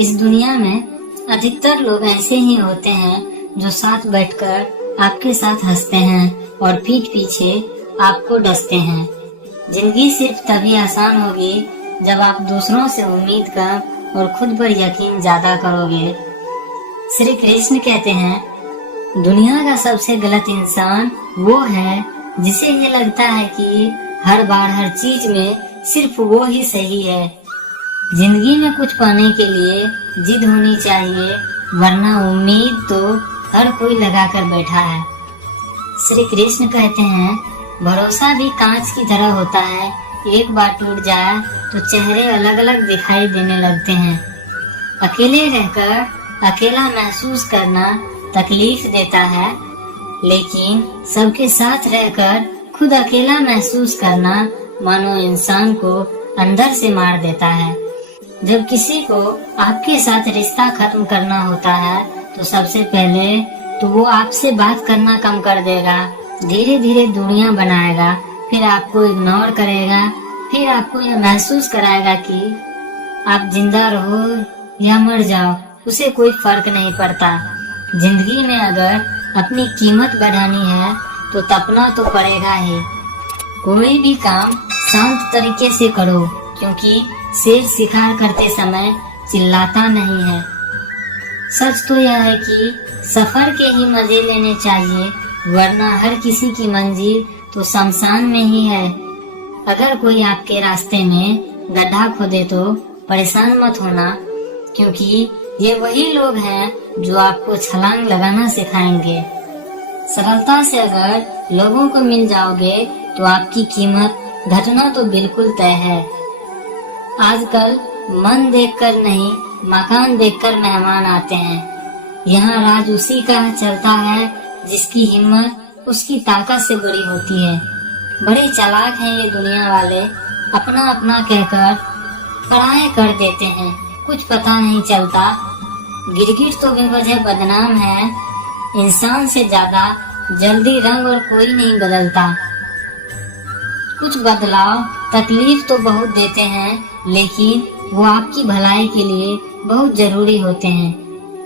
इस दुनिया में अधिकतर लोग ऐसे ही होते हैं जो साथ बैठकर आपके साथ हंसते हैं और पीठ पीछे आपको डसते हैं। जिंदगी सिर्फ तभी आसान होगी जब आप दूसरों से उम्मीद कम और खुद पर यकीन ज्यादा करोगे। श्री कृष्ण कहते हैं, दुनिया का सबसे गलत इंसान वो है जिसे ये लगता है कि हर बार हर चीज में सिर्फ वो ही सही है। जिंदगी में कुछ पाने के लिए जिद होनी चाहिए, वरना उम्मीद तो हर कोई लगा कर बैठा है। श्री कृष्ण कहते हैं, भरोसा भी कांच की तरह होता है, एक बार टूट जाए तो चेहरे अलग अलग दिखाई देने लगते हैं। अकेले रहकर अकेला महसूस करना तकलीफ देता है, लेकिन सबके साथ रहकर खुद अकेला महसूस करना मानो इंसान को अंदर से मार देता है। जब किसी को आपके साथ रिश्ता खत्म करना होता है तो सबसे पहले तो वो आपसे बात करना कम कर देगा, धीरे धीरे दूरियां बनाएगा, फिर आपको इग्नोर करेगा, फिर आपको यह महसूस कराएगा कि आप जिंदा रहो या मर जाओ, उसे कोई फर्क नहीं पड़ता। जिंदगी में अगर अपनी कीमत बढ़ानी है तो तपना तो पड़ेगा ही। कोई भी काम शांत तरीके से करो, क्योंकि शेर शिकार करते समय चिल्लाता नहीं है। सच तो यह है कि सफर के ही मजे लेने चाहिए, वरना हर किसी की मंजिल तो शमशान में ही है। अगर कोई आपके रास्ते में गड्ढा खोदे तो परेशान मत होना, क्योंकि ये वही लोग हैं जो आपको छलांग लगाना सिखाएंगे। सरलता से अगर लोगों को मिल जाओगे तो आपकी कीमत घटना तो बिल्कुल तय है। आजकल मन देखकर नहीं, मकान देखकर मेहमान आते हैं। यहाँ राज उसी का चलता है जिसकी हिम्मत उसकी ताकत से बड़ी होती है। बड़े चालाक हैं ये दुनिया वाले, अपना अपना कहकर पराये कर देते हैं, कुछ पता नहीं चलता। गिरगिट तो बेवजह बदनाम है, इंसान से ज्यादा जल्दी रंग और कोई नहीं बदलता। कुछ बदलाव तकलीफ तो बहुत देते हैं, लेकिन वो आपकी भलाई के लिए बहुत जरूरी होते हैं।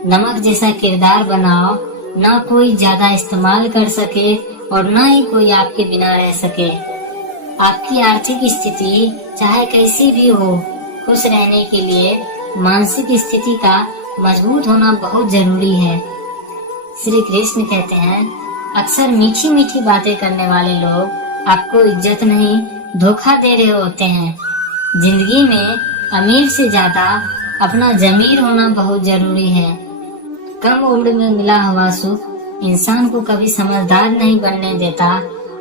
नमक जैसा किरदार बनाओ, ना कोई ज्यादा इस्तेमाल कर सके और ना ही कोई आपके बिना रह सके। आपकी आर्थिक स्थिति चाहे कैसी भी हो, खुश रहने के लिए मानसिक स्थिति का मजबूत होना बहुत जरूरी है। श्री कृष्ण कहते हैं, अक्सर मीठी मीठी बातें करने वाले लोग आपको इज्जत नहीं धोखा दे रहे होते हैं। जिंदगी में अमीर से ज्यादा अपना जमीर होना बहुत जरूरी है। कम उम्र में मिला हुआ सुख इंसान को कभी समझदार नहीं बनने देता,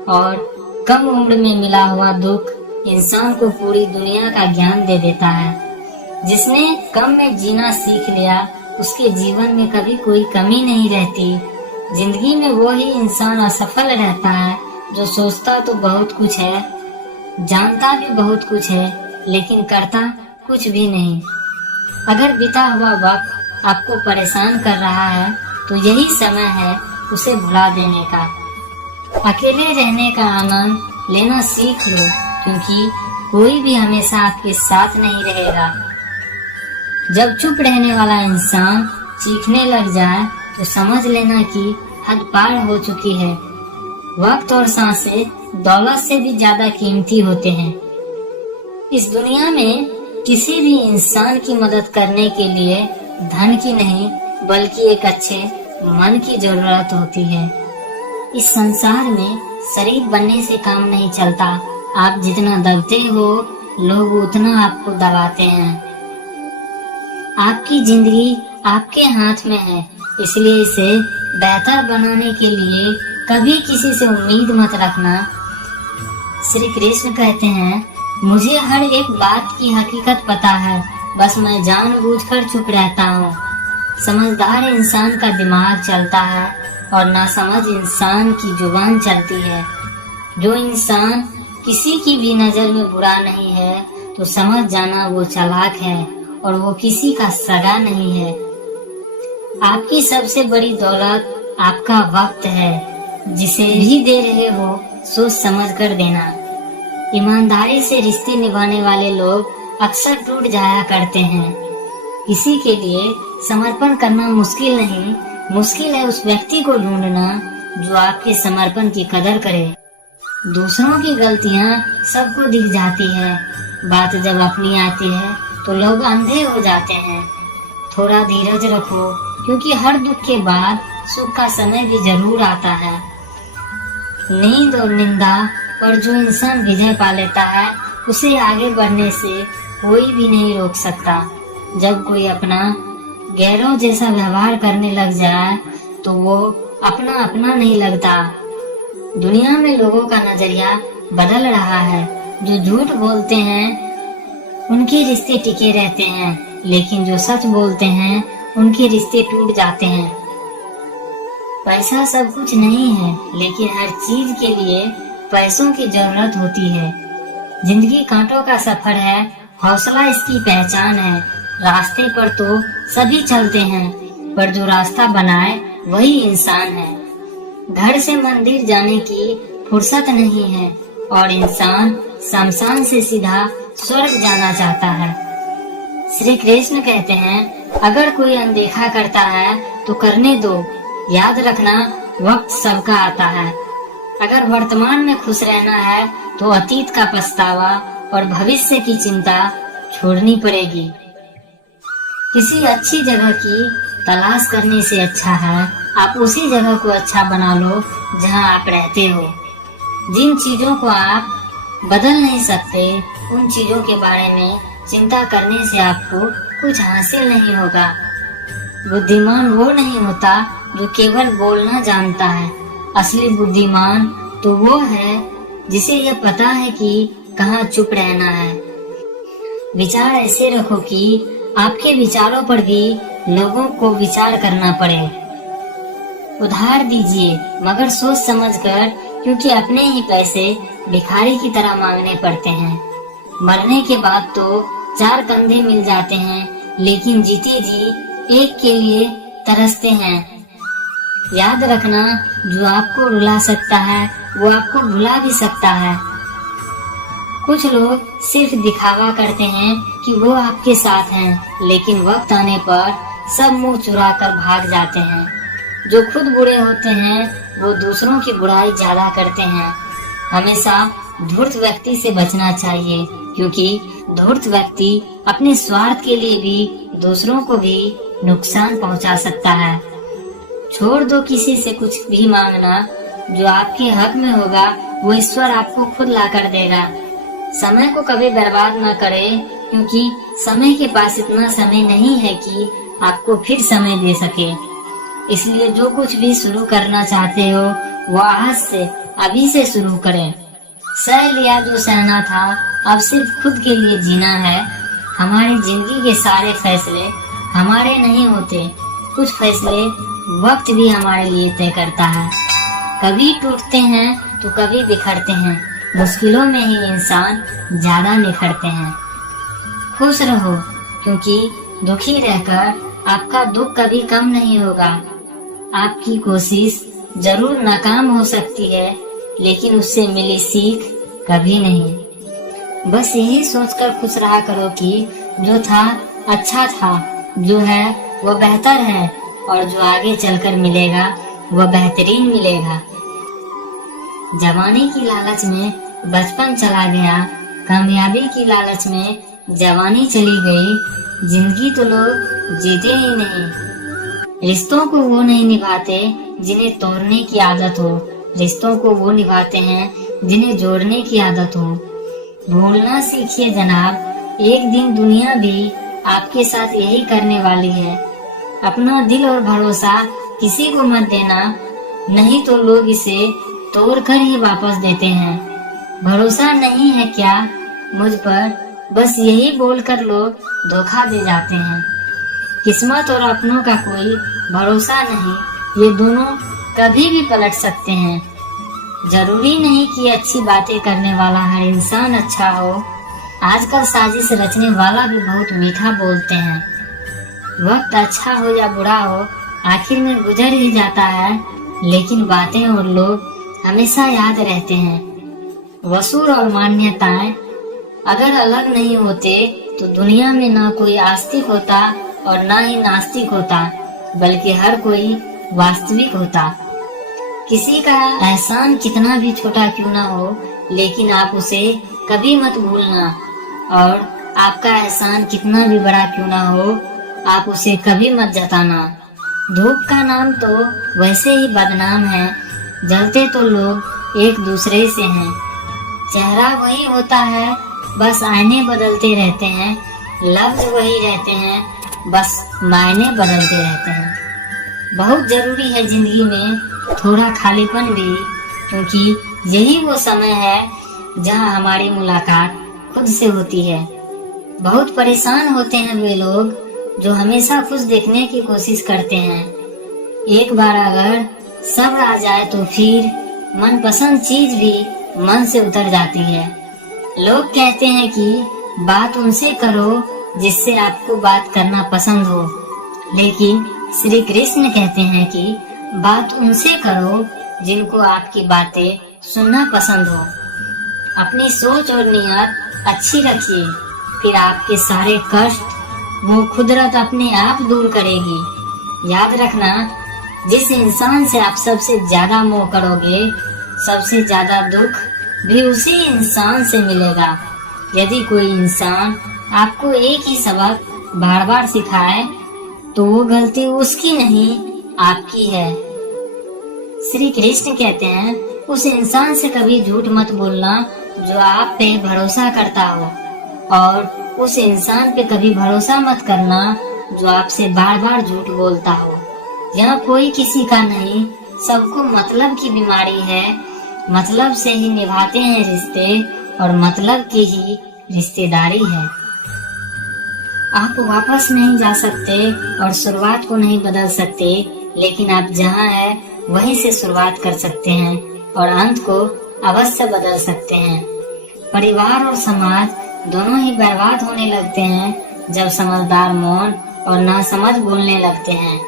और कम उम्र में मिला हुआ दुख इंसान को पूरी दुनिया का ज्ञान दे देता है। जिसने कम में जीना सीख लिया, उसके जीवन में कभी कोई कमी नहीं रहती। जिंदगी में वो ही इंसान असफल रहता है जो सोचता तो बहुत कुछ है, जानता भी बहुत कुछ है, लेकिन करता कुछ भी नहीं। अगर बीता हुआ वक्त आपको परेशान कर रहा है तो यही समय है उसे भुला देने का। अकेले रहने का आनंद लेना सीख लो, क्योंकि कोई भी हमेशा आपके साथ नहीं रहेगा। जब चुप रहने वाला इंसान चीखने लग जाए तो समझ लेना कि हद पार हो चुकी है। वक्त और सांसें दौलत से भी ज्यादा कीमती होते हैं। इस दुनिया में किसी भी इंसान की मदद करने के लिए धन की नहीं, बल्कि एक अच्छे मन की जरूरत होती है। इस संसार में शरीफ बनने से काम नहीं चलता। आप जितना दबते हो, लोग उतना आपको दबाते हैं। आपकी जिंदगी आपके हाथ में है, इसलिए इसे बेहतर बनाने के लिए कभी किसी से उम्मीद मत रखना। श्री कृष्ण कहते हैं, मुझे हर एक बात की हकीकत पता है, बस मैं जानबूझकर चुप रहता हूँ। समझदार इंसान का दिमाग चलता है और नासमझ इंसान की जुबान चलती है। जो इंसान किसी की भी नजर में बुरा नहीं है तो समझ जाना वो चालाक है, और वो किसी का सगा नहीं है। आपकी सबसे बड़ी दौलत आपका वक्त है, जिसे भी दे रहे हो सोच समझ कर देना। ईमानदारी से रिश्ते निभाने वाले लोग अक्सर टूट जाया करते हैं। किसी के लिए समर्पण करना मुश्किल नहीं, मुश्किल है उस व्यक्ति को ढूंढना जो आपके समर्पण की कदर करे। दूसरों की गलतियां सबको दिख जाती है, बात जब अपनी आती है तो लोग अंधे हो जाते हैं। थोड़ा धीरज रखो, क्योंकि हर दुख के बाद सुख का समय भी जरूर आता है। नींद और निंदा पर जो इंसान विजय पा लेता है, उसे आगे बढ़ने से कोई भी नहीं रोक सकता। जब कोई अपना गैरों जैसा व्यवहार करने लग जाए तो वो अपना अपना नहीं लगता। दुनिया में लोगों का नजरिया बदल रहा है। जो झूठ बोलते हैं उनके रिश्ते टिके रहते हैं, लेकिन जो सच बोलते हैं उनके रिश्ते टूट जाते हैं। पैसा सब कुछ नहीं है, लेकिन हर चीज के लिए पैसों की जरूरत होती है। जिंदगी कांटों का सफर है, हौसला इसकी पहचान है। रास्ते पर तो सभी चलते हैं, पर जो रास्ता बनाए वही इंसान है। घर से मंदिर जाने की फुर्सत नहीं है, और इंसान शमशान से सीधा स्वर्ग जाना चाहता है। श्री कृष्ण कहते हैं, अगर कोई अनदेखा करता है तो करने दो। याद रखना, वक्त सबका आता है। अगर वर्तमान में खुश रहना है तो अतीत का पछतावा और भविष्य की चिंता छोड़नी पड़ेगी। किसी अच्छी जगह की तलाश करने से अच्छा है आप उसी जगह को अच्छा बना लो जहां आप रहते हो। जिन चीजों को आप बदल नहीं सकते, उन चीजों के बारे में चिंता करने से आपको कुछ हासिल नहीं होगा। बुद्धिमान वो नहीं होता जो केवल बोलना जानता है। असली बुद्धिमान तो वो है जिसे यह पता है कि कहाँ चुप रहना है। विचार ऐसे रखो कि आपके विचारों पर भी लोगों को विचार करना पड़े। उधार दीजिए, मगर सोच समझकर, क्योंकि अपने ही पैसे भिखारी की तरह मांगने पड़ते हैं। मरने के बाद तो 4 कंधे मिल जाते हैं, लेकिन जीते जी एक के लिए तरसते हैं। याद रखना, जो आपको रुला सकता है वो आपको भुला भी सकता है। कुछ लोग सिर्फ दिखावा करते हैं कि वो आपके साथ हैं, लेकिन वक्त आने पर सब मुंह चुरा कर भाग जाते हैं। जो खुद बुरे होते हैं वो दूसरों की बुराई ज्यादा करते हैं। हमेशा धूर्त व्यक्ति से बचना चाहिए, क्योंकि धूर्त व्यक्ति अपने स्वार्थ के लिए भी दूसरों को भी नुकसान पहुंचा सकता है। छोड़ दो किसी से कुछ भी मांगना। जो आपके हक में होगा वो ईश्वर आपको खुद ला कर देगा। समय को कभी बर्बाद न करें, क्योंकि समय के पास इतना समय नहीं है कि आपको फिर समय दे सके। इसलिए जो कुछ भी शुरू करना चाहते हो वो आज से, अभी से शुरू करें। सह लिया जो सहना था, अब सिर्फ खुद के लिए जीना है। हमारी जिंदगी के सारे फैसले हमारे नहीं होते, कुछ फैसले वक्त भी हमारे लिए तय करता है। कभी टूटते हैं तो कभी बिखरते हैं, मुश्किलों में ही इंसान ज्यादा निखरते हैं। खुश रहो, क्योंकि दुखी रहकर आपका दुख कभी कम नहीं होगा। आपकी कोशिश जरूर नाकाम हो सकती है, लेकिन उससे मिली सीख कभी नहीं। बस यही सोचकर खुश रहा करो कि जो था अच्छा था, जो है वो बेहतर है, और जो आगे चलकर मिलेगा वो बेहतरीन मिलेगा। जवानी की लालच में बचपन चला गया, कामयाबी की लालच में जवानी चली गई। जिंदगी तो लोग जीते ही नहीं। रिश्तों को वो नहीं निभाते जिन्हें तोड़ने की आदत हो, रिश्तों को वो निभाते हैं जिन्हें जोड़ने की आदत हो। भूलना सीखिए जनाब, एक दिन दुनिया भी आपके साथ यही करने वाली है। अपना दिल और भरोसा किसी को मत देना, नहीं तो लोग इसे तोड़कर ही वापस देते हैं। भरोसा नहीं है क्या मुझ पर, बस यही बोलकर लोग धोखा दे जाते हैं। किस्मत और अपनों का कोई भरोसा नहीं, ये दोनों कभी भी पलट सकते हैं। जरूरी नहीं कि अच्छी बातें करने वाला हर इंसान अच्छा हो। आजकल साजिश रचने वाला भी बहुत मीठा बोलते हैं। वक्त अच्छा हो या बुरा हो, आखिर में गुजर ही जाता है, लेकिन बातें और लोग हमेशा याद रहते हैं। वसूल और मान्यताएं अगर अलग नहीं होते तो दुनिया में ना कोई आस्तिक होता और ना ही नास्तिक होता, बल्कि हर कोई वास्तविक होता। किसी का एहसान कितना भी छोटा क्यों ना हो, लेकिन आप उसे कभी मत भूलना, और आपका एहसान कितना भी बड़ा क्यों ना हो, आप उसे कभी मत जताना। धूप का नाम तो वैसे ही बदनाम है, जलते तो लोग एक दूसरे से हैं। चेहरा वही होता है, बस आईने बदलते रहते हैं। लफ्ज वही रहते हैं, बस मायने बदलते रहते हैं। बहुत जरूरी है जिंदगी में थोड़ा खालीपन भी, क्योंकि यही वो समय है जहां हमारी मुलाकात खुद से होती है। बहुत परेशान होते हैं वे लोग जो हमेशा खुश देखने की कोशिश करते हैं। एक बार अगर सब्र आ जाए तो फिर मनपसंद चीज भी मन से उतर जाती है। लोग कहते हैं कि बात उनसे करो जिससे आपको बात करना पसंद हो, लेकिन श्री कृष्ण कहते हैं कि बात उनसे करो जिनको आपकी बातें सुनना पसंद हो। अपनी सोच और नियत अच्छी रखिए, फिर आपके सारे कष्ट वो कुदरत अपने आप दूर करेगी। याद रखना, जिस इंसान से आप सबसे ज्यादा मोह करोगे, सबसे ज्यादा दुख भी उसी इंसान से मिलेगा। यदि कोई इंसान आपको एक ही सबक बार बार सिखाए, तो वो गलती उसकी नहीं, आपकी है। श्री कृष्ण कहते हैं, उस इंसान से कभी झूठ मत बोलना जो आप पे भरोसा करता हो, और उस इंसान पे कभी भरोसा मत करना जो आपसे बार बार झूठ बोलता हो। यहाँ कोई किसी का नहीं, सबको मतलब की बीमारी है। मतलब से ही निभाते हैं रिश्ते, और मतलब की ही रिश्तेदारी है। आप वापस नहीं जा सकते और शुरुआत को नहीं बदल सकते, लेकिन आप जहाँ हैं वहीं से शुरुआत कर सकते हैं और अंत को अवश्य बदल सकते हैं। परिवार और समाज दोनों ही बर्बाद होने लगते हैं जब समझदार मौन और नासमझ बोलने लगते हैं।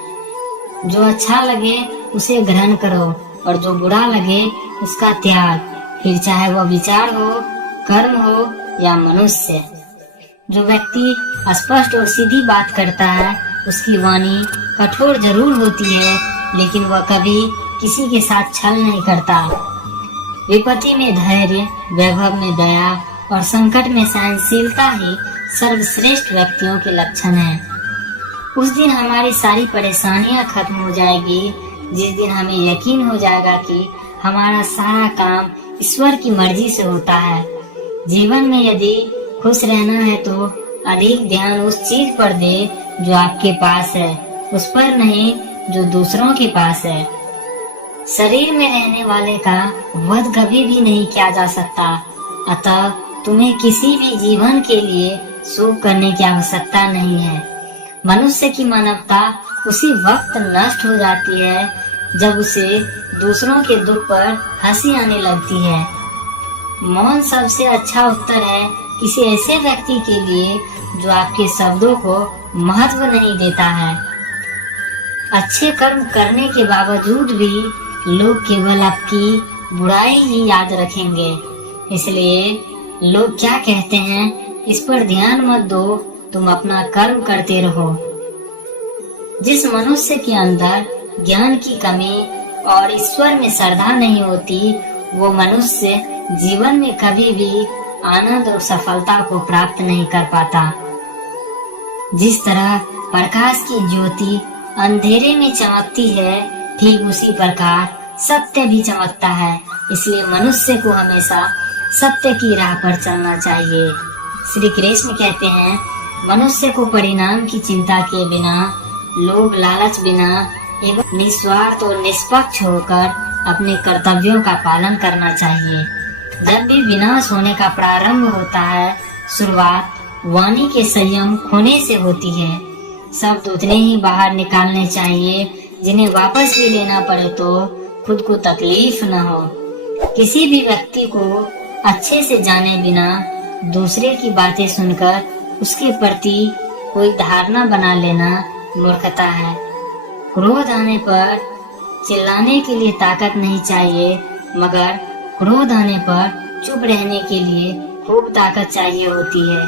जो अच्छा लगे उसे ग्रहण करो, और जो बुरा लगे उसका त्याग, फिर चाहे वह विचार हो, कर्म हो या मनुष्य। जो व्यक्ति स्पष्ट और सीधी बात करता है, उसकी वाणी कठोर जरूर होती है, लेकिन वह कभी किसी के साथ छल नहीं करता। विपत्ति में धैर्य, वैभव में दया और संकट में सहनशीलता ही सर्वश्रेष्ठ व्यक्तियों के लक्षण हैं। उस दिन हमारी सारी परेशानियां खत्म हो जाएगी, जिस दिन हमें यकीन हो जाएगा कि हमारा सारा काम ईश्वर की मर्जी से होता है। जीवन में यदि खुश रहना है तो अधिक ध्यान उस चीज पर दे जो आपके पास है, उस पर नहीं जो दूसरों के पास है। शरीर में रहने वाले का वध कभी भी नहीं किया जा सकता, अतः तुम्हें किसी भी जीवन के लिए शोक करने की आवश्यकता नहीं है। मनुष्य की मानवता उसी वक्त नष्ट हो जाती है जब उसे दूसरों के दुख पर हंसी आने लगती है। मौन सबसे अच्छा उत्तर है किसी ऐसे व्यक्ति के लिए जो आपके शब्दों को महत्व नहीं देता है। अच्छे कर्म करने के बावजूद भी लोग केवल आपकी बुराई ही याद रखेंगे, इसलिए लोग क्या कहते हैं इस पर ध्यान मत दो, तुम अपना कर्म करते रहो। जिस मनुष्य के अंदर ज्ञान की कमी और ईश्वर में श्रद्धा नहीं होती, वो मनुष्य जीवन में कभी भी आनंद और सफलता को प्राप्त नहीं कर पाता। जिस तरह प्रकाश की ज्योति अंधेरे में चमकती है, ठीक उसी प्रकार सत्य भी चमकता है। इसलिए मनुष्य को हमेशा सत्य की राह पर चलना चाहिए। श्री कृष्ण कहते हैं, मनुष्य को परिणाम की चिंता किए बिना, लोभ लालच बिना एवं निस्वार्थ और निष्पक्ष होकर अपने कर्तव्यों का पालन करना चाहिए। जब भी विनाश होने का प्रारंभ होता है, शुरुआत वाणी के संयम खोने से होती है। शब्द उतने ही बाहर निकालने चाहिए जिन्हें वापस भी लेना पड़े तो खुद को तकलीफ न हो। किसी भी व्यक्ति को अच्छे से जाने बिना दूसरे की बातें सुनकर उसके प्रति कोई धारणा बना लेना मूर्खता है। क्रोध आने पर चिल्लाने के लिए ताकत नहीं चाहिए, मगर क्रोध आने पर चुप रहने के लिए खूब ताकत चाहिए होती है।